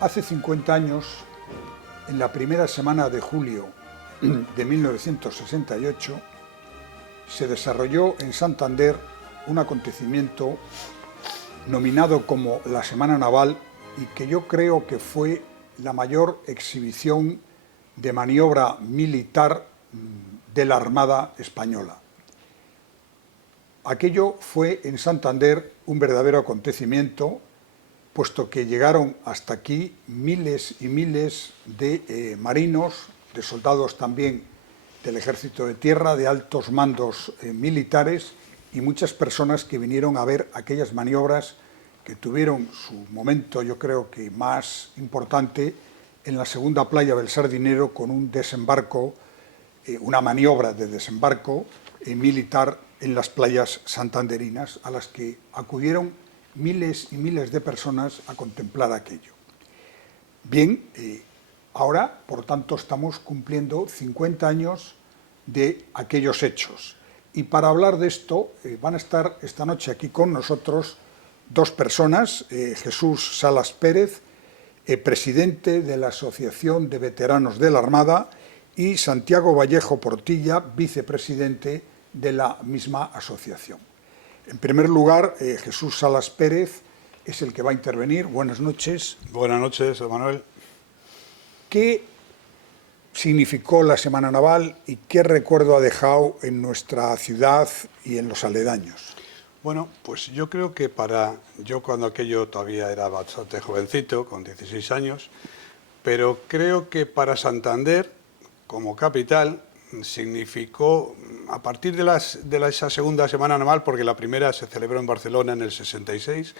Hace 50 años, en la primera semana de julio de 1968, se desarrolló en Santander un acontecimiento nominado como la Semana Naval y que yo creo que fue la mayor exhibición de maniobra militar de la Armada Española. Aquello fue en Santander un verdadero acontecimiento, puesto que llegaron hasta aquí miles y miles de marinos, de soldados también del Ejército de Tierra, de altos mandos militares y muchas personas que vinieron a ver aquellas maniobras que tuvieron su momento, yo creo que más importante, en la segunda playa del Sardinero con un desembarco, una maniobra de desembarco militar en las playas santanderinas, a las que acudieron miles y miles de personas a contemplar aquello. Bien, ahora, por tanto, estamos cumpliendo 50 años de aquellos hechos. Y para hablar de esto, van a estar esta noche aquí con nosotros dos personas, Jesús Salas Pérez, presidente de la Asociación de Veteranos de la Armada, y Santiago Vallejo Portilla, vicepresidente de la misma asociación. En primer lugar, Jesús Salas Pérez es el que va a intervenir. Buenas noches. Buenas noches, Manuel. ¿Qué significó la Semana Naval y qué recuerdo ha dejado en nuestra ciudad y en los aledaños? Bueno, pues yo creo que yo cuando aquello todavía era bastante jovencito, con 16 años, pero creo que para Santander, como capital, significó, a partir de esa segunda Semana Naval, porque la primera se celebró en Barcelona en el 66,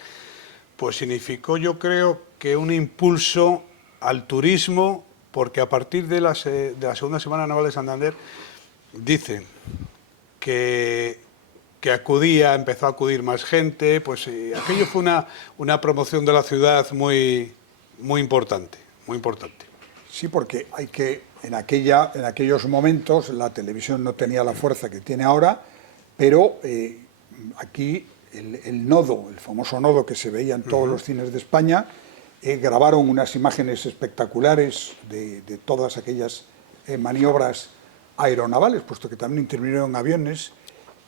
pues significó, yo creo, que un impulso al turismo, porque a partir de la segunda Semana Naval de Santander, dicen que empezó a acudir más gente, pues aquello fue una promoción de la ciudad muy importante, muy importante. Sí, porque en aquellos momentos la televisión no tenía la fuerza que tiene ahora, pero aquí el nodo, el famoso nodo que se veía en todos los cines de España, grabaron unas imágenes espectaculares de todas aquellas maniobras aeronavales, puesto que también intervinieron aviones,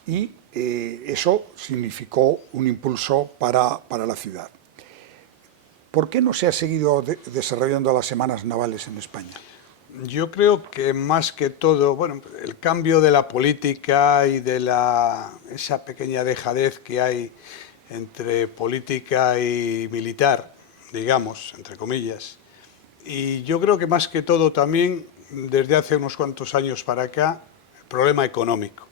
y eso significó un impulso para la ciudad. ¿Por qué no se ha seguido desarrollando las semanas navales en España? Yo creo que más que todo, bueno, el cambio de la política y de esa pequeña dejadez que hay entre política y militar, digamos, entre comillas, y yo creo que más que todo también, desde hace unos cuantos años para acá, el problema económico.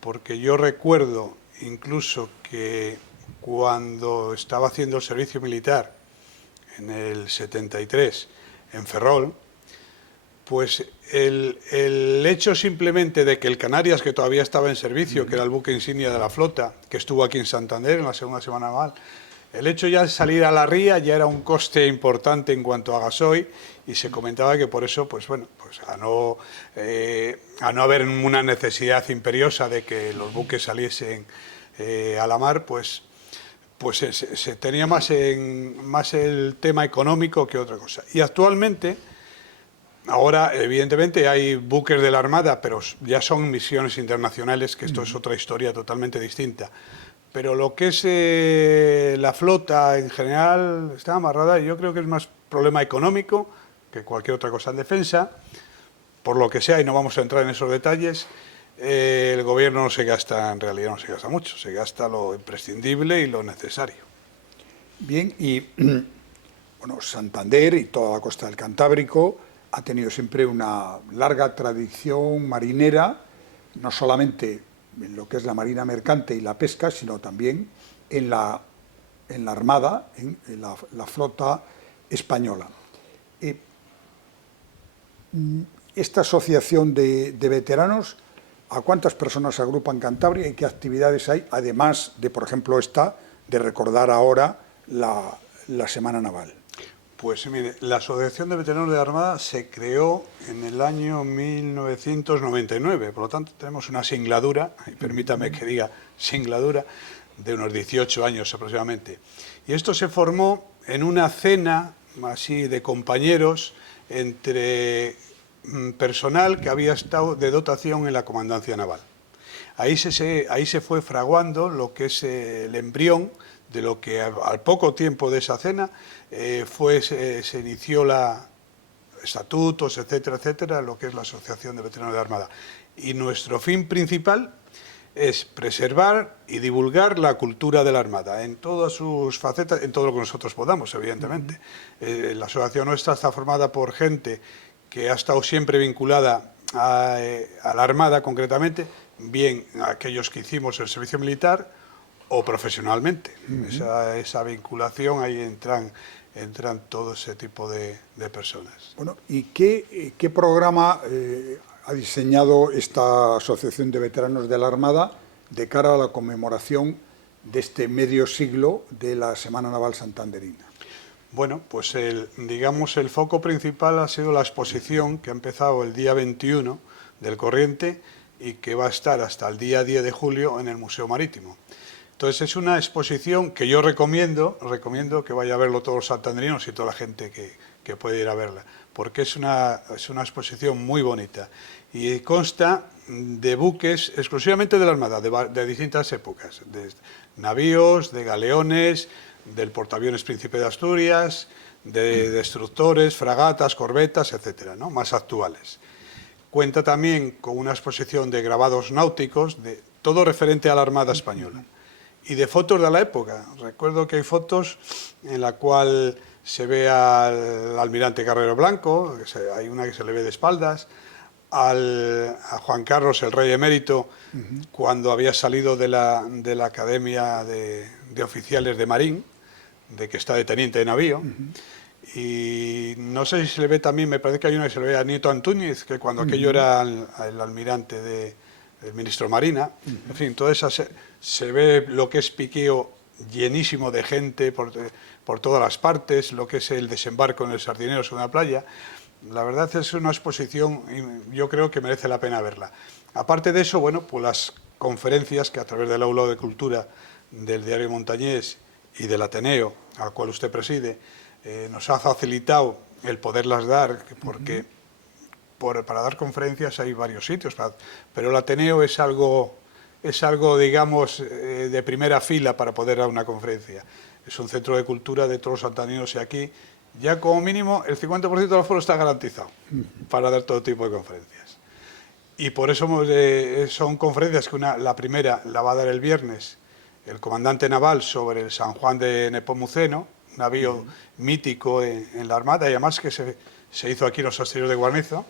Porque yo recuerdo incluso que cuando estaba haciendo el servicio militar en el 73 en Ferrol, pues el hecho simplemente de que el Canarias, que todavía estaba en servicio, que era el buque insignia de la flota, que estuvo aquí en Santander en la segunda Semana Naval, el hecho ya de salir a la ría ya era un coste importante en cuanto a gasoil, y se comentaba que por eso, pues bueno, pues a no haber una necesidad imperiosa de que los buques saliesen a la mar, pues se tenía más el tema económico que otra cosa. Y actualmente, ahora evidentemente hay buques de la Armada, pero ya son misiones internacionales, que esto es otra historia totalmente distinta. Pero lo que es la flota en general está amarrada, y yo creo que es más problema económico que cualquier otra cosa en defensa, por lo que sea, y no vamos a entrar en esos detalles. El gobierno no se gasta, en realidad no se gasta mucho, se gasta lo imprescindible y lo necesario. Bien, y bueno, Santander y toda la costa del Cantábrico ha tenido siempre una larga tradición marinera, no solamente en lo que es la marina mercante y la pesca, sino también en la Armada, en la flota española. Esta asociación de veteranos, ¿a cuántas personas agrupa en Cantabria y qué actividades hay, además de, por ejemplo, de recordar ahora la Semana Naval? Pues mire, la Asociación de Veteranos de la Armada se creó en el año 1999, por lo tanto tenemos una singladura, y permítame que diga singladura, de unos 18 años aproximadamente. Y esto se formó en una cena así de compañeros entre personal que había estado de dotación en la Comandancia Naval. Ahí se fue fraguando lo que es el embrión de lo que al poco tiempo de esa cena se inició la estatutos, etcétera, etcétera, lo que es la Asociación de Veteranos de la Armada. Y nuestro fin principal es preservar y divulgar la cultura de la Armada en todas sus facetas, en todo lo que nosotros podamos, evidentemente. La asociación nuestra está formada por gente que ha estado siempre vinculada a la Armada concretamente, bien aquellos que hicimos el servicio militar o profesionalmente. Esa vinculación, ahí entran todo ese tipo de personas. Bueno, ¿y qué programa ha diseñado esta Asociación de Veteranos de la Armada de cara a la conmemoración de este medio siglo de la Semana Naval Santanderina? Bueno, pues digamos el foco principal ha sido la exposición que ha empezado el día 21 del corriente y que va a estar hasta el día 10 de julio en el Museo Marítimo. Entonces es una exposición que yo recomiendo que vaya a verlo todos los santanderinos y toda la gente que puede ir a verla, porque es una exposición muy bonita y consta de buques exclusivamente de la Armada, de distintas épocas, de navíos, de galeones, del portaaviones Príncipe de Asturias, de destructores, fragatas, corbetas, etcétera, ¿no? Más actuales. Cuenta también con una exposición de grabados náuticos, de todo referente a la Armada Española, y de fotos de la época. Recuerdo que hay fotos en la cual se ve al almirante Carrero Blanco, hay una que se le ve de espaldas, a Juan Carlos, el rey emérito, cuando había salido de la Academia de Oficiales de Marín, de que está de teniente de navío, y no sé si se le ve también, me parece que hay una que se le ve a Nieto Antúñez, que cuando aquello era el almirante del ministro Marina, en fin, toda esa se ve lo que es Piqueo llenísimo de gente por todas las partes, lo que es el desembarco en el Sardinero sobre una playa. La verdad es una exposición, y yo creo que merece la pena verla. Aparte de eso, bueno, pues las conferencias que a través del Aula de Cultura del Diario Montañés y del Ateneo, al cual usted preside, nos ha facilitado el poderlas dar, porque para dar conferencias hay varios sitios, pero el Ateneo es algo digamos, de primera fila para poder dar una conferencia. Es un centro de cultura de todos los santanderinos y aquí ya como mínimo el 50% del aforo está garantizado para dar todo tipo de conferencias. Y por eso son conferencias que la primera la va a dar el viernes el comandante naval sobre el San Juan de Nepomuceno, un navío mítico en la Armada, y además que se hizo aquí en los astilleros de Guarnizo.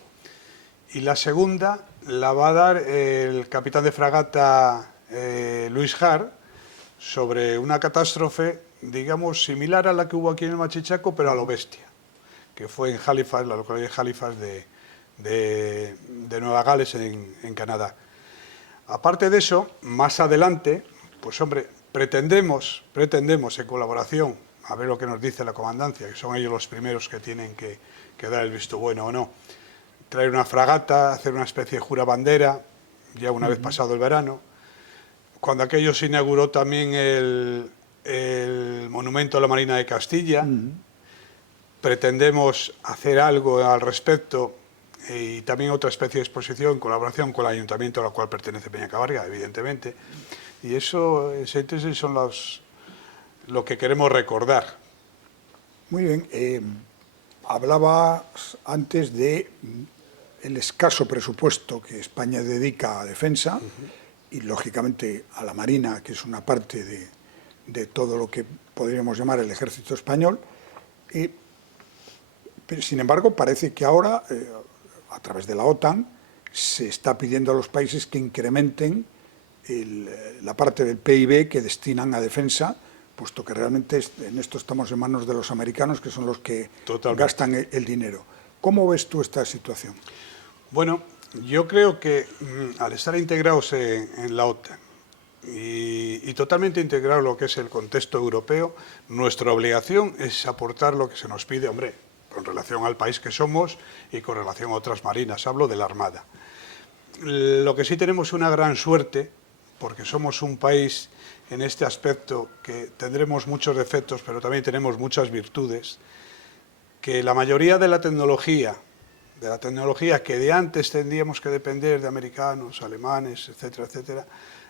Y la segunda la va a dar el capitán de fragata Luis Jar sobre una catástrofe, digamos, similar a la que hubo aquí en el Machichaco, pero a lo bestia, que fue en Halifax, la localidad de Halifax de Nueva Gales, en Canadá. Aparte de eso, más adelante, pues hombre, pretendemos en colaboración, a ver lo que nos dice la comandancia, que son ellos los primeros que tienen que dar el visto bueno o no, traer una fragata, hacer una especie de jurabandera, ya una vez pasado el verano. Cuando aquello se inauguró también el monumento a la Marina de Castilla, pretendemos hacer algo al respecto y también otra especie de exposición en colaboración con el ayuntamiento al cual pertenece Peñacabarga, evidentemente. Y eso, síntesis, son lo que queremos recordar. Muy bien. Hablabas antes de el escaso presupuesto que España dedica a defensa y, lógicamente, a la Marina, que es una parte de todo lo que podríamos llamar el ejército español. Pero, sin embargo, parece que ahora, a través de la OTAN, se está pidiendo a los países que incrementen la parte del PIB que destinan a defensa, puesto que realmente en esto estamos en manos de los americanos, que son los que gastan el dinero. ¿Cómo ves tú esta situación? Bueno, yo creo que al estar integrados en la OTAN y totalmente integrado en lo que es el contexto europeo, nuestra obligación es aportar lo que se nos pide, hombre, con relación al país que somos y con relación a otras marinas, hablo de la Armada. Lo que sí tenemos una gran suerte, porque somos un país en este aspecto que tendremos muchos defectos, pero también tenemos muchas virtudes, que la mayoría de la tecnología que de antes tendríamos que depender de americanos, alemanes, etcétera, etcétera,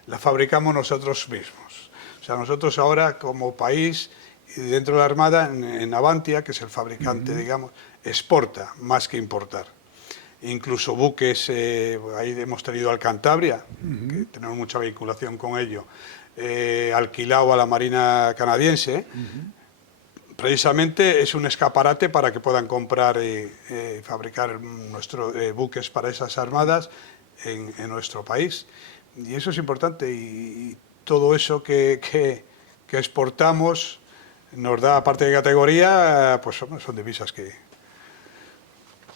la fabricamos nosotros mismos. O sea, nosotros ahora como país, y dentro de la Armada, en Navantia, que es el fabricante, digamos, exporta más que importar. Incluso buques, ahí hemos tenido al Cantabria, que tenemos mucha vinculación con ello, alquilado a la Marina canadiense. Precisamente es un escaparate para que puedan comprar y fabricar nuestros buques para esas armadas en nuestro país. Y eso es importante, y todo eso que exportamos nos da, aparte de categoría, pues son divisas que...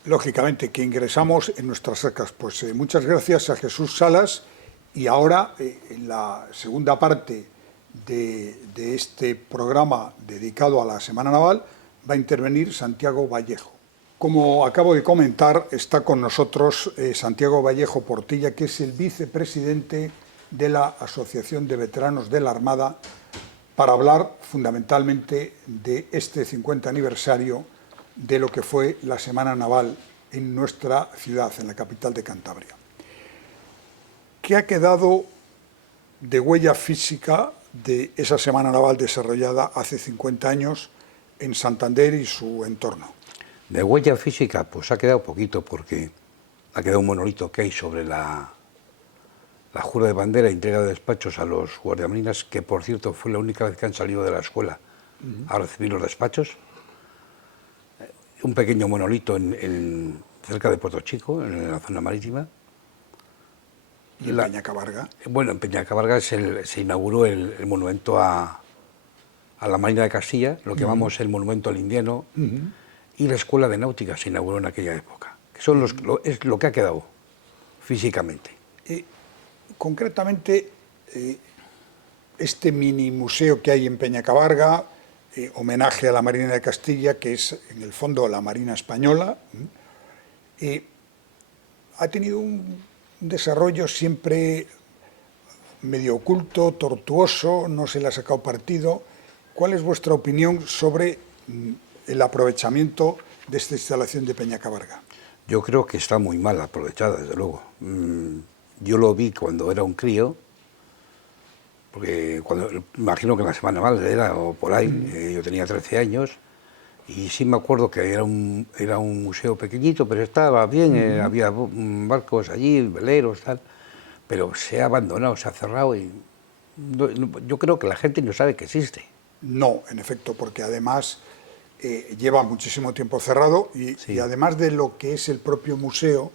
Lógicamente, que ingresamos en nuestras arcas. Pues muchas gracias a Jesús Salas, y ahora en la segunda parte de este programa dedicado a la Semana Naval va a intervenir Santiago Vallejo. Como acabo de comentar, está con nosotros Santiago Vallejo Portilla, que es el vicepresidente de la Asociación de Veteranos de la Armada, para hablar fundamentalmente de este 50 aniversario de lo que fue la Semana Naval en nuestra ciudad, en la capital de Cantabria. ¿Qué ha quedado de huella física de esa Semana Naval desarrollada hace 50 años en Santander y su entorno? De huella física, pues ha quedado poquito, porque ha quedado un monolito que hay sobre la jura de bandera e entrega de despachos a los guardiamarinas, que por cierto fue la única vez que han salido de la escuela a recibir los despachos. Un pequeño monolito cerca de Puerto Chico, en la zona marítima. ¿Y en Peñacabarga? Bueno, en Peñacabarga se inauguró el monumento a la Marina de Castilla, lo que llamamos el monumento al indiano, y la Escuela de Náutica se inauguró en aquella época. Que es lo que ha quedado físicamente. Concretamente, este mini museo que hay en Peñacabarga, homenaje a la Marina de Castilla, que es en el fondo la Marina Española, ha tenido un desarrollo siempre medio oculto, tortuoso, no se le ha sacado partido. ¿Cuál es vuestra opinión sobre el aprovechamiento de esta instalación de Peñacabarga? Yo creo que está muy mal aprovechada, desde luego. Yo lo vi cuando era un crío, porque imagino que la Semana Naval era o por ahí, yo tenía 13 años, y sí me acuerdo que era un museo pequeñito, pero estaba bien, había barcos allí, veleros, tal, pero se ha abandonado, se ha cerrado, y yo creo que la gente no sabe que existe. No, en efecto, porque además lleva muchísimo tiempo cerrado, y además de lo que es el propio museo,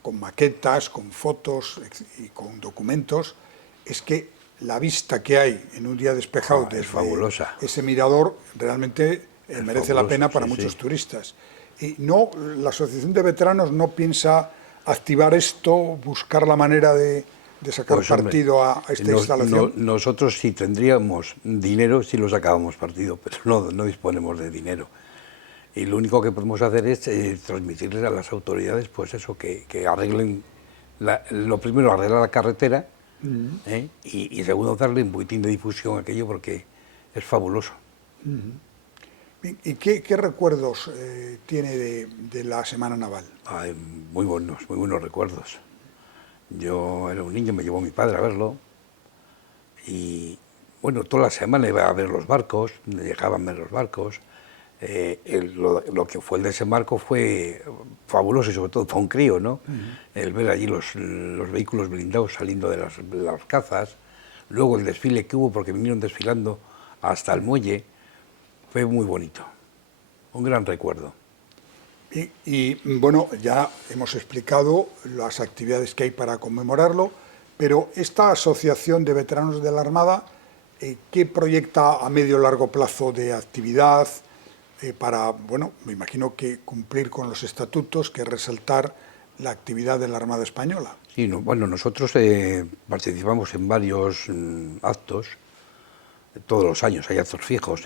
con maquetas, con fotos y con documentos, es que la vista que hay en un día despejado es fabulosa. Ese mirador realmente merece la pena para muchos turistas. Y no, la Asociación de Veteranos no piensa activar esto, buscar la manera de sacar partido a esta instalación. Nosotros, si tendríamos dinero, sí lo sacábamos partido, pero no disponemos de dinero. Y lo único que podemos hacer es transmitirles a las autoridades, pues eso, que arreglen, lo primero, arreglar la carretera, y segundo, darle un poquitín de difusión a aquello, porque es fabuloso. ¿Y qué recuerdos tiene de la Semana Naval? Ay, muy buenos recuerdos. Yo era un niño, me llevó mi padre a verlo, y bueno, toda la semana iba a ver los barcos, llegaban a ver los barcos. Lo que fue el desembarco fue fabuloso, y sobre todo para un crío, ¿no? El ver allí los vehículos blindados saliendo de las cazas, luego el desfile que hubo, porque vinieron desfilando hasta el muelle, fue muy bonito, un gran recuerdo. Y bueno, ya hemos explicado las actividades que hay para conmemorarlo, pero esta Asociación de Veteranos de la Armada, ¿qué proyecta a medio y largo plazo de actividad para, bueno, me imagino que cumplir con los estatutos, que resaltar la actividad de la Armada Española? Sí, bueno, nosotros participamos en varios actos. Todos los años hay actos fijos,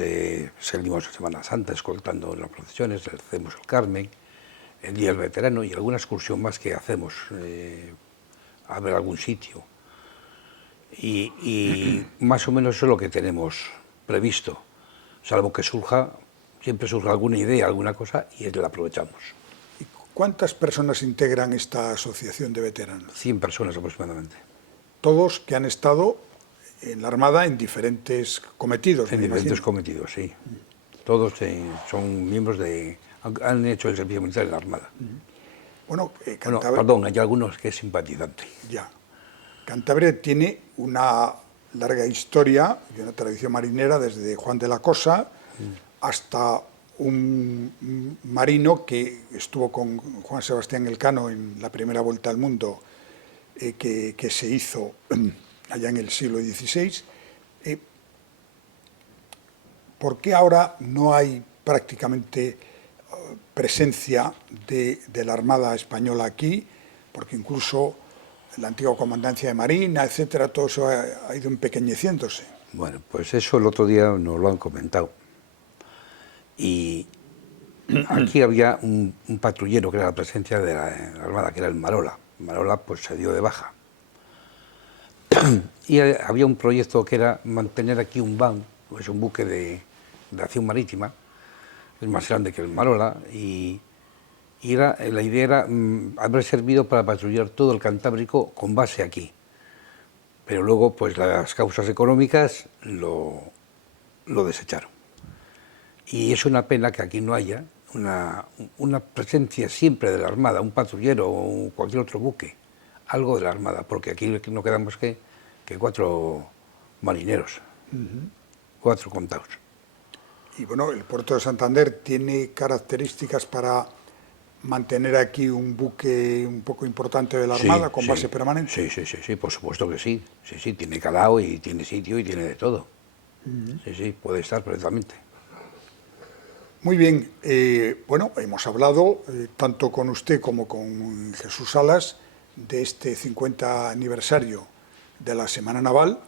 salimos a Semana Santa escoltando las procesiones, hacemos el Carmen, el Día del Veterano y alguna excursión más que hacemos a ver algún sitio. Y más o menos eso es lo que tenemos previsto, salvo que surja siempre surge alguna idea, alguna cosa, y la aprovechamos. ¿Y cuántas personas integran esta asociación de veteranos? 100 personas aproximadamente. Todos que han estado en la Armada en diferentes cometidos. En me diferentes imagino. cometidos, sí. Todos son miembros han hecho el servicio militar en la Armada. Bueno, Bueno, Cantabria, perdón, hay algunos que es simpatizante. ya. Cantabria tiene una larga historia y una tradición marinera desde Juan de la Cosa hasta un marino que estuvo con Juan Sebastián Elcano en la primera vuelta al mundo que se hizo allá en el siglo XVI. ¿Por qué ahora no hay prácticamente presencia de la Armada Española aquí? Porque incluso la antigua Comandancia de Marina, etcétera, todo eso ha ido empequeñeciéndose. Bueno, pues eso el otro día nos lo han comentado. Y aquí había un patrullero que era la presencia de la Armada, que era el Marola. Marola pues se dio de baja. Y había un proyecto que era mantener aquí un BAM, pues un buque de acción marítima, es más grande que el Marola, y la idea era haber servido para patrullar todo el Cantábrico con base aquí. Pero luego, pues las causas económicas lo desecharon. Y es una pena que aquí no haya una presencia siempre de la Armada, un patrullero o cualquier otro buque, algo de la Armada, porque aquí no quedamos que 4 marineros, 4 contados. Y bueno, el puerto de Santander tiene características para mantener aquí un buque un poco importante de la Armada con base permanente. Sí, por supuesto que sí. Sí, tiene calao y tiene sitio y tiene de todo. Sí, puede estar perfectamente. Muy bien, bueno, hemos hablado tanto con usted como con Jesús Salas de este 50 aniversario de la Semana Naval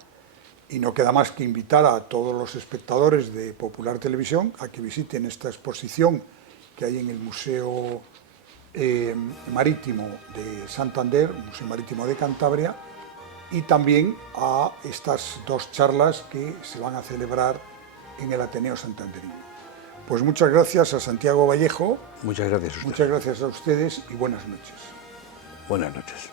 y no queda más que invitar a todos los espectadores de Popular Televisión a que visiten esta exposición que hay en el Museo Marítimo de Santander, Museo Marítimo de Cantabria, y también a estas 2 charlas que se van a celebrar en el Ateneo Santanderino. Pues muchas gracias a Santiago Vallejo. Muchas gracias a usted. Muchas gracias a ustedes y buenas noches. Buenas noches.